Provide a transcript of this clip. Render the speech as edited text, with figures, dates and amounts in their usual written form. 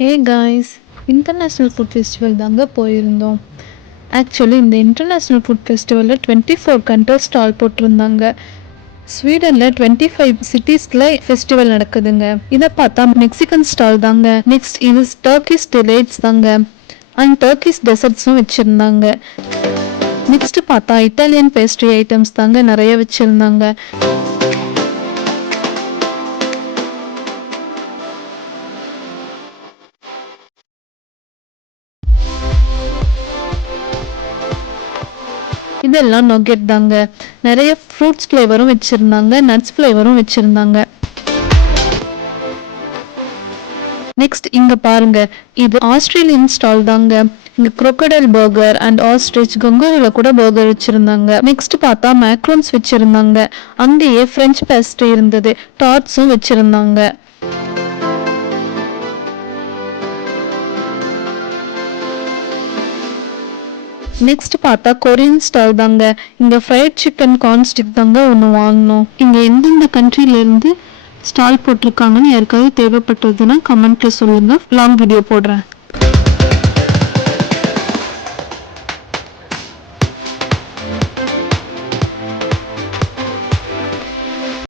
Hey guys, international food festival தாங்க போயிருந்தோம். Actually இந்த இன்டர்நேஷ்னல் ஃபுட் ஃபெஸ்டிவலில் 24 கண்ட்ரிஸ் ஸ்டால் போட்டிருந்தாங்க. ஸ்வீடனில் 25 சிட்டிஸில் ஃபெஸ்டிவல் நடக்குதுங்க. இதை பார்த்தா மெக்சிகன் ஸ்டால் தாங்க. நெக்ஸ்ட் இது டர்க்கிஷ் டிலைட்ஸ் தாங்க. அண்ட் டர்க்கிஷ் டெசர்ட்ஸும் வச்சுருந்தாங்க. நெக்ஸ்ட் பார்த்தா இட்டாலியன் பேஸ்ட்ரி ஐட்டம்ஸ் தாங்க நிறைய வச்சுருந்தாங்க. இதெல்லாம் நொகெட் தாங்க. நிறைய ஃப்ரூட்ஸ் ஃப்ளேவரும் வச்சுருந்தாங்க, நட்ஸ் ஃப்ளேவரும் வச்சுருந்தாங்க. நெக்ஸ்ட் இங்கே பாருங்க, இது ஆஸ்திரேலியன் ஸ்டால் தாங்க. இங்கே crocodile பர்கர் அண்ட் ஆஸ்ட்ரிச் கங்கோரில் கூட பர்கர் வச்சுருந்தாங்க. நெக்ஸ்ட் பார்த்தா மேக்ரோன்ஸ் வச்சுருந்தாங்க. அங்கேயே ஃப்ரெஞ்ச் பேஸ்ட்ரி இருந்தது, டார்ட்ஸும் வச்சுருந்தாங்க. நெக்ஸ்ட் பார்த்தா கொரியன் ஸ்டால் தாங்க. இங்கே ஃப்ரைட் சிக்கன் கார்ன்ஸ்டிக் தாங்க ஒன்று வாங்கினோம். இங்கே எந்தெந்த கண்ட்ரிலேருந்து ஸ்டால் போட்டிருக்காங்கன்னு யாருக்காவது தேவைப்பட்டதுன்னா கமெண்ட்டில் சொல்லுங்கள், லாங் வீடியோ போடுறேன்.